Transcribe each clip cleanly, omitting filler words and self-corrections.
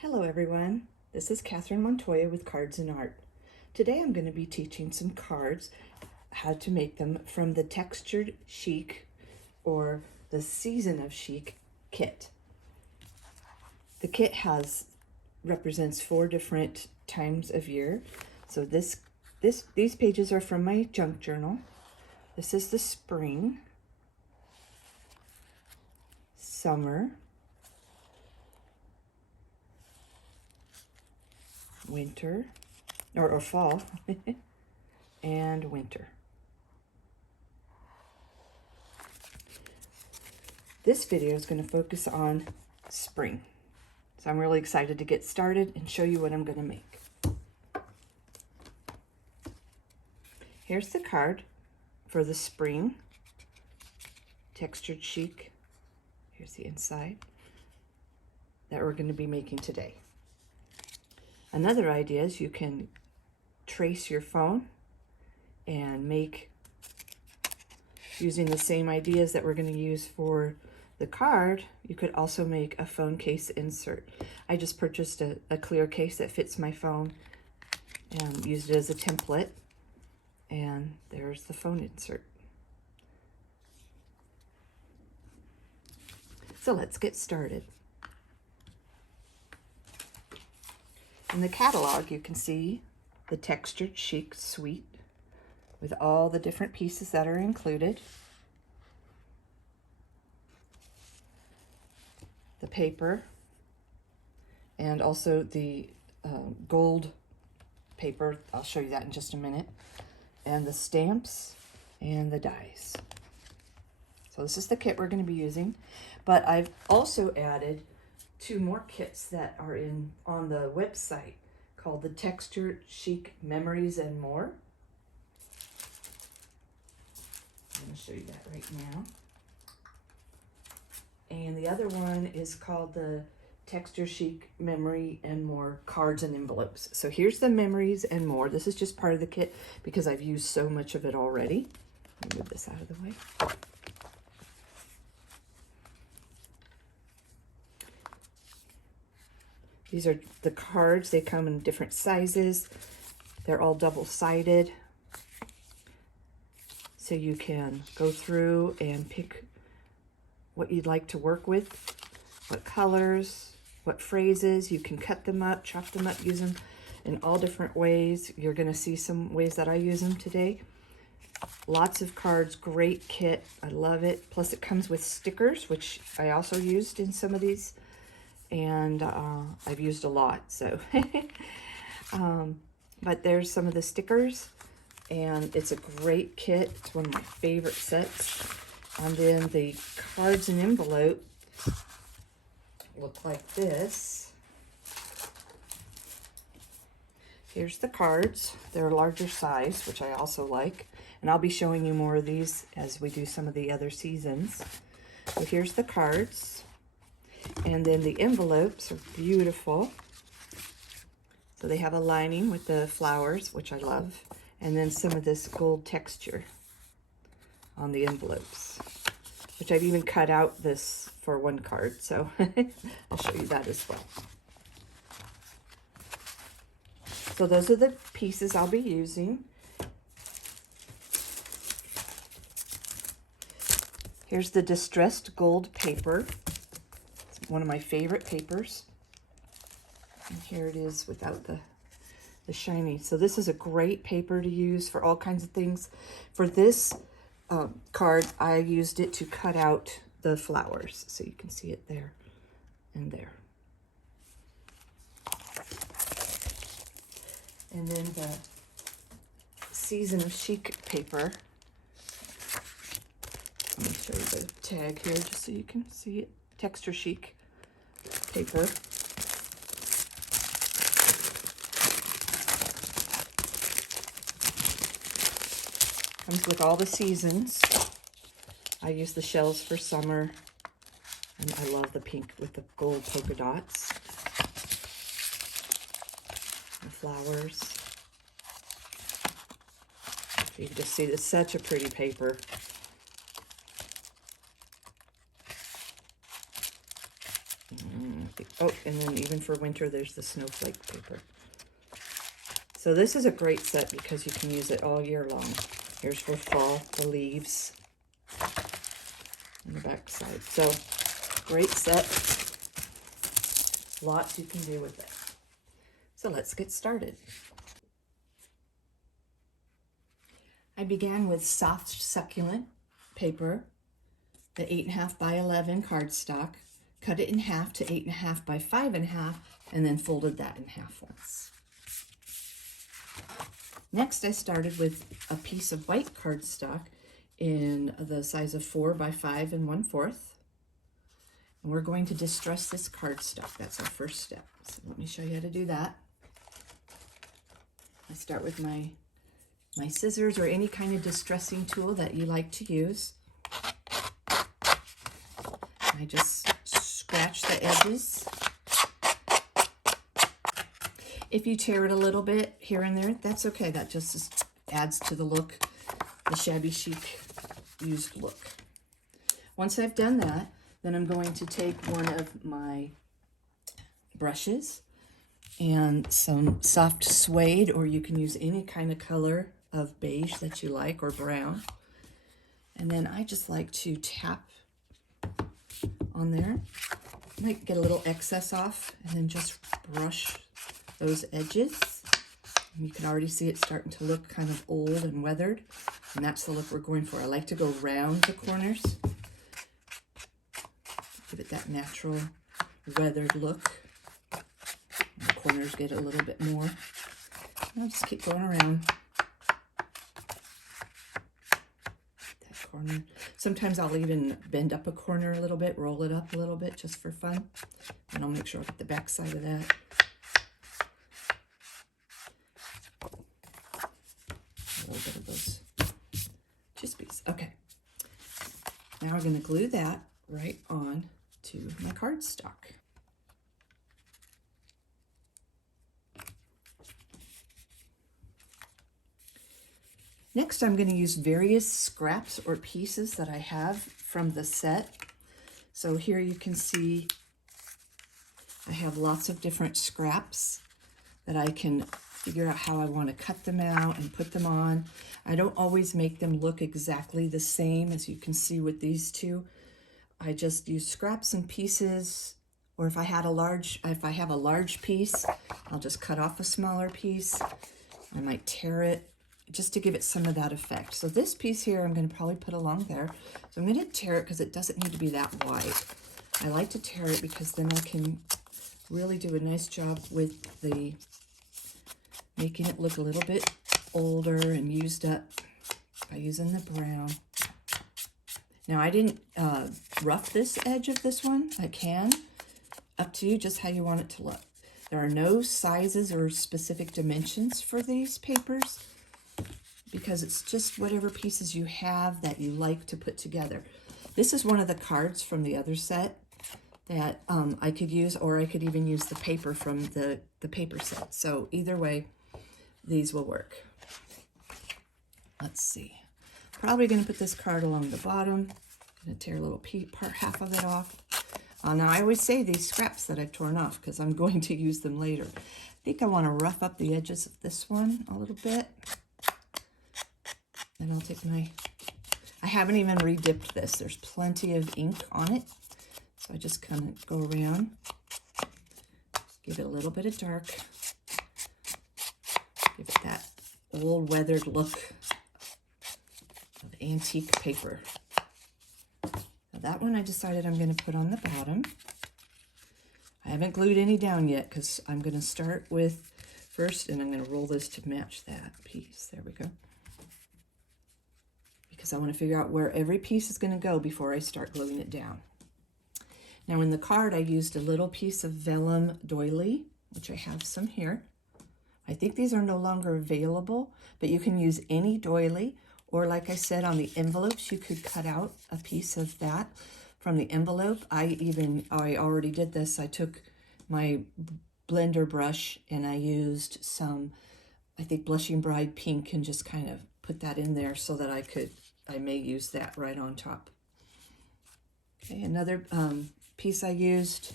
Hello everyone, this is Catherine Montoya with Cards and Art. Today I'm going to be teaching some cards, how to make them from the Textured Chic or the Season of Chic kit. The kit represents 4 different times of year. So these pages are from my junk journal. This is the spring, summer, winter, or fall, and winter. This video is going to focus on spring. So I'm really excited to get started and show you what I'm going to make. Here's the card for the spring Textured Chic. Here's the inside that we're going to be making today. Another idea is you can trace your phone and make, using the same ideas that we're going to use for the card, you could also make a phone case insert. I just purchased a clear case that fits my phone and used it as a template. And there's the phone insert. So let's get started. In the catalog, you can see the Textured Chic suite with all the different pieces that are included. The paper, and also the gold paper. I'll show you that in just a minute. And the stamps and the dies. So this is the kit we're going to be using. But I've also added 2 more kits that are on the website called the Textured Chic Memories and More. I'm going to show you that right now. And the other one is called the Textured Chic Memory and More Cards and Envelopes. So here's the Memories and More. This is just part of the kit because I've used so much of it already. Let me move this out of the way. These are the cards. They come in different sizes. They're all double-sided. So you can go through and pick what you'd like to work with, what colors, what phrases. You can cut them up, chop them up, use them in all different ways. You're going to see some ways that I use them today. Lots of cards, great kit. I love it. Plus it comes with stickers, which I also used in some of these. And I've used a lot, so but there's some of the stickers, and it's a great kit. It's one of my favorite sets. And then the cards and envelopes look like this. Here's the cards. They're a larger size, which I also like, and I'll be showing you more of these as we do some of the other seasons. So here's the cards. And then the envelopes are beautiful. So they have a lining with the flowers, which I love. And then some of this gold texture on the envelopes, which I've even cut out this for one card. So I'll show you that as well. So those are the pieces I'll be using. Here's the distressed gold paper. One of my favorite papers. And here it is without the shiny. So this is a great paper to use for all kinds of things. For this card, I used it to cut out the flowers. So you can see it there and there. And then the Season of Chic paper. Let me show you the tag here just so you can see it. Texture Chic paper. Comes with all the seasons. I use the shells for summer, and I love the pink with the gold polka dots. The flowers. So you can just see this, such a pretty paper. Oh, and then even for winter, there's the snowflake paper. So this is a great set because you can use it all year long. Here's for fall, the leaves on the back side. So great set. Lots you can do with it. So let's get started. I began with soft succulent paper, the 8.5 by 11 cardstock, cut it in half to 8.5 by 5.5, and then folded that in half once. Next, I started with a piece of white cardstock in the size of 4 by 5 1/4. And we're going to distress this cardstock. That's our first step. So let me show you how to do that. I start with my scissors or any kind of distressing tool that you like to use. I just scratch the edges. If you tear it a little bit here and there, that's okay. That just adds to the look, the shabby chic used look. Once I've done that, then I'm going to take one of my brushes and some soft suede, or you can use any kind of color of beige that you like, or brown. And then I just like to tap on there. I might get a little excess off and then just brush those edges. And you can already see it starting to look kind of old and weathered, and that's the look we're going for. I like to go round the corners, give it that natural weathered look. And the corners get a little bit more. And I'll just keep going around that corner. Sometimes I'll even bend up a corner a little bit, roll it up a little bit just for fun, and I'll make sure I get the back side of that. A little bit of those chispies. Okay. Now we're going to glue that right on to my cardstock. Next, I'm going to use various scraps or pieces that I have from the set. So here you can see I have lots of different scraps that I can figure out how I want to cut them out and put them on. I don't always make them look exactly the same, as you can see with these two. I just use scraps and pieces, or if I have a large piece, I'll just cut off a smaller piece. I might tear it just to give it some of that effect. So this piece here, I'm going to probably put along there. So I'm going to tear it because it doesn't need to be that wide. I like to tear it because then I can really do a nice job with the making it look a little bit older and used up by using the brown. Now I didn't rough this edge of this one. I can. Up to you, just how you want it to look. There are no sizes or specific dimensions for these papers because it's just whatever pieces you have that you like to put together. This is one of the cards from the other set that I could use, or I could even use the paper from the paper set. So either way, these will work. Let's see. Probably going to put this card along the bottom. I'm going to tear a little half of it off. Now I always say these scraps that I've torn off because I'm going to use them later. I think I want to rough up the edges of this one a little bit. Then I'll take I haven't even re-dipped this. There's plenty of ink on it. So I just kind of go around, give it a little bit of dark, give it that old weathered look of antique paper. Now that one I decided I'm going to put on the bottom. I haven't glued any down yet because I'm going to start with first, and I'm going to roll this to match that piece. There we go. Because I want to figure out where every piece is going to go before I start gluing it down. Now in the card, I used a little piece of Vellum Doily, which I have some here. I think these are no longer available, but you can use any doily, or like I said, on the envelopes, you could cut out a piece of that from the envelope. I already did this. I took my blender brush and I used some, I think, Blushing Bride pink, and just kind of put that in there so that I may use that right on top. Okay, another piece I used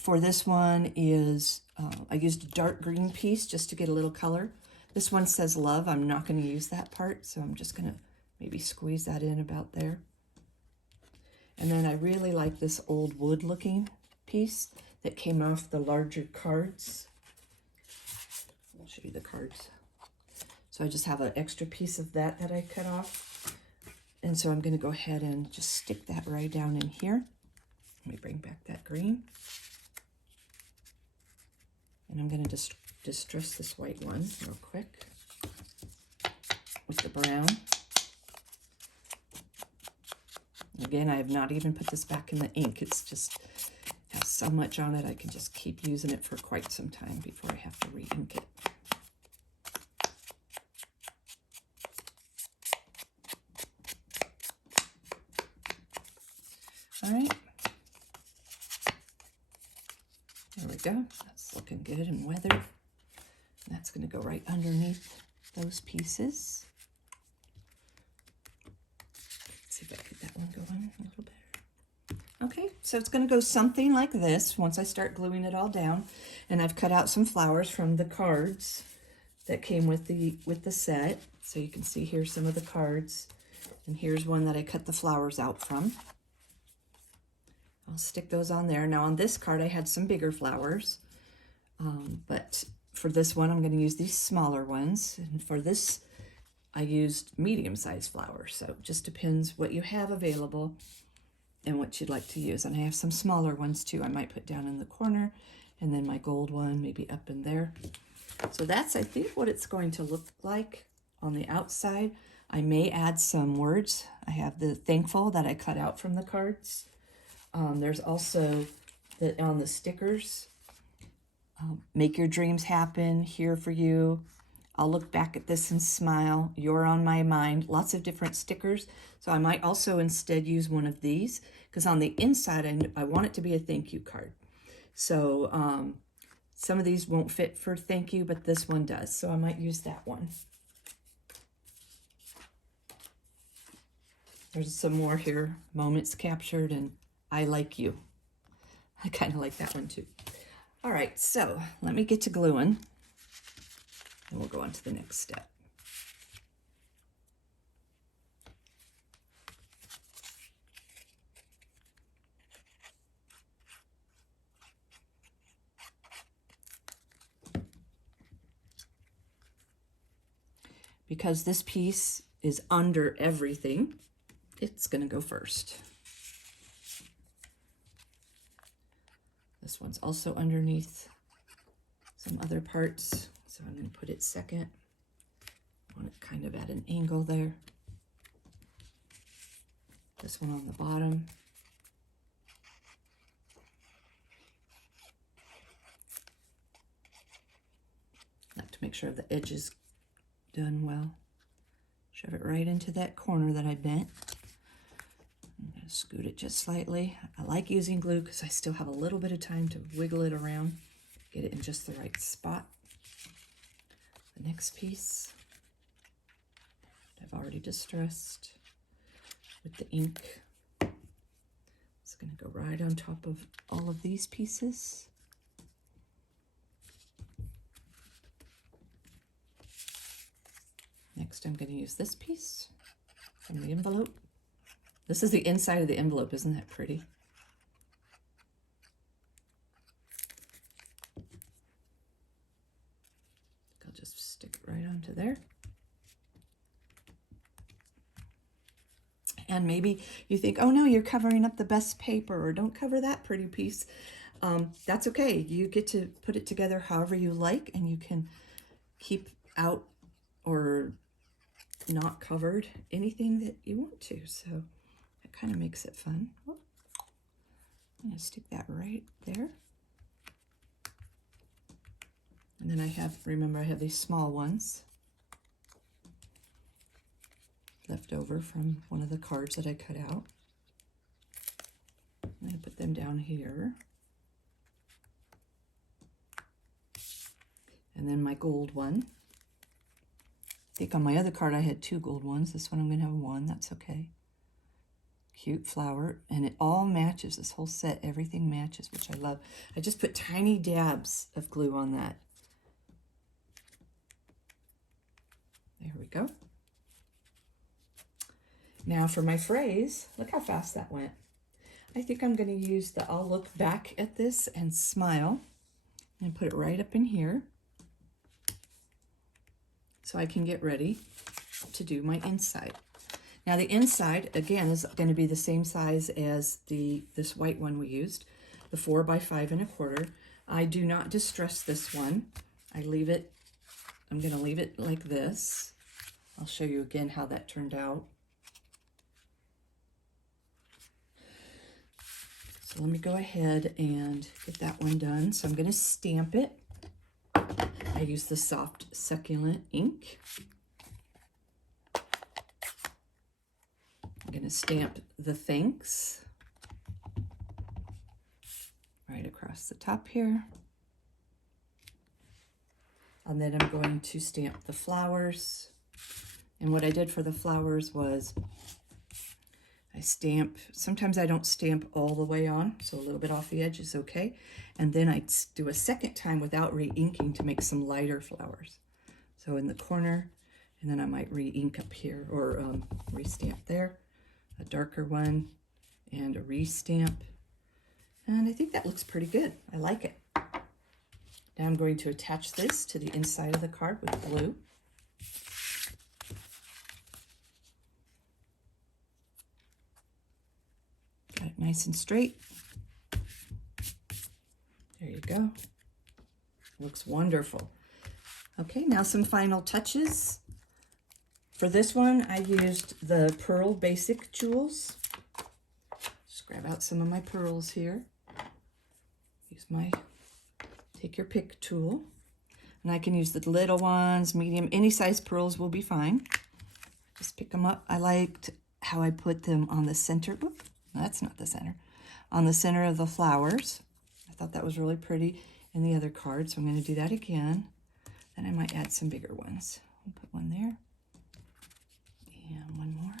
for this one is, I used a dark green piece just to get a little color. This one says love. I'm not going to use that part, so I'm just going to maybe squeeze that in about there. And then I really like this old wood looking piece that came off the larger cards. I'll show you the cards. So I just have an extra piece of that I cut off. And so I'm going to go ahead and just stick that right down in here. Let me bring back that green. And I'm going to just distress this white one real quick with the brown. Again, I have not even put this back in the ink. It's just has so much on it, I can just keep using it for quite some time before I have to re-ink it. All right. There we go. That's looking good and weathered. And that's going to go right underneath those pieces. Let's see if I can get that one going a little better. Okay, so it's going to go something like this once I start gluing it all down. And I've cut out some flowers from the cards that came with the set. So you can see here some of the cards. And here's one that I cut the flowers out from. I'll stick those on there. Now on this card I had some bigger flowers, but for this one I'm going to use these smaller ones, and for this I used medium-sized flowers. So it just depends what you have available and what you'd like to use. And I have some smaller ones too I might put down in the corner, and then my gold one maybe up in there. So that's, I think, what it's going to look like on the outside. I may add some words. I have the thankful that I cut out from the cards. There's also on the stickers, make your dreams happen, here for you. I'll look back at this and smile. You're on my mind. Lots of different stickers. So I might also instead use one of these, because on the inside I want it to be a thank you card. So some of these won't fit for thank you, but this one does. So I might use that one. There's some more here, moments captured and I like you. I kind of like that one too. All right, so let me get to gluing and we'll go on to the next step. Because this piece is under everything, it's going to go first. This one's also underneath some other parts, so I'm going to put it second. I want it kind of at an angle there. This one on the bottom. I have to make sure the edge is done well. Shove it right into that corner that I bent. I'm going to scoot it just slightly. I like using glue because I still have a little bit of time to wiggle it around, get it in just the right spot. The next piece I've already distressed with the ink. It's going to go right on top of all of these pieces. Next, I'm going to use this piece from the envelope. This is the inside of the envelope. Isn't that pretty? I'll just stick it right onto there. And maybe you think, oh no, you're covering up the best paper, or don't cover that pretty piece. That's okay. You get to put it together however you like, and you can keep out or not covered anything that you want to. So that kind of makes it fun. Oh, I'm going to stick that right there. And then I have, remember, I have these small ones left over from one of the cards that I cut out. I'm going to put them down here. And then my gold one. I think on my other card I had 2 gold ones. This one I'm going to have 1. That's okay. Cute flower, and it all matches. This whole set, everything matches, which I love. I just put tiny dabs of glue on that. There we go. Now for my phrase, look how fast that went. I think I'm going to use the I'll look back at this and smile and put it right up in here so I can get ready to do my inside. Now the inside, again, is going to be the same size as this white one we used, the 4 by 5 1/4. I do not distress this one. I leave it, I'm going to leave it like this. I'll show you again how that turned out. So let me go ahead and get that one done. So I'm going to stamp it. I use the soft succulent ink. I'm going to stamp the thanks right across the top here. And then I'm going to stamp the flowers. And what I did for the flowers was I stamp, sometimes I don't stamp all the way on, so a little bit off the edge is okay. And then I do a second time without re-inking to make some lighter flowers. So in the corner, and then I might re-ink up here or re-stamp there. A darker one and a re-stamp. And I think that looks pretty good. I like it. Now I'm going to attach this to the inside of the card with glue. Got it nice and straight. There you go. Looks wonderful. Okay, now some final touches. For this one, I used the Pearl Basic Jewels. Just grab out some of my pearls here. Use my take your pick tool. And I can use the little ones, medium, any size pearls will be fine. Just pick them up. I liked how I put them on the center. Whoop, that's not the center. On the center of the flowers. I thought that was really pretty in the other card, so I'm going to do that again. Then I might add some bigger ones. I'll put one there. And one more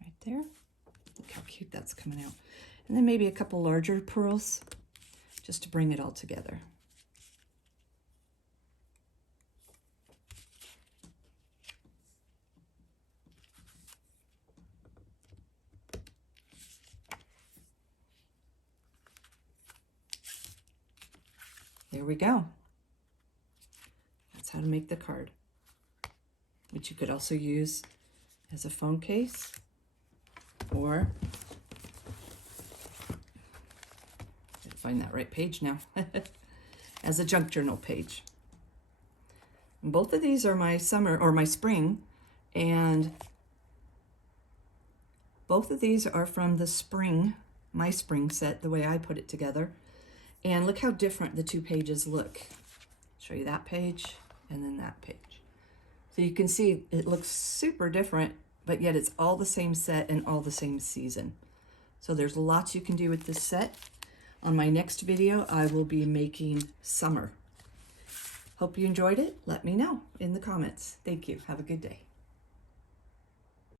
right there. Look how cute that's coming out. And then maybe a couple larger pearls just to bring it all together. There we go. That's how to make the card, which you could also use as a phone case or find that right page now as a junk journal page. And both of these are my summer or my spring, and both of these are from the spring, my spring set, the way I put it together. And look how different the two pages look. I'll show you that page and then that page. So you can see it looks super different, but yet it's all the same set and all the same season. So there's lots you can do with this set. On my next video, I will be making summer. Hope you enjoyed it. Let me know in the comments. Thank you. Have a good day.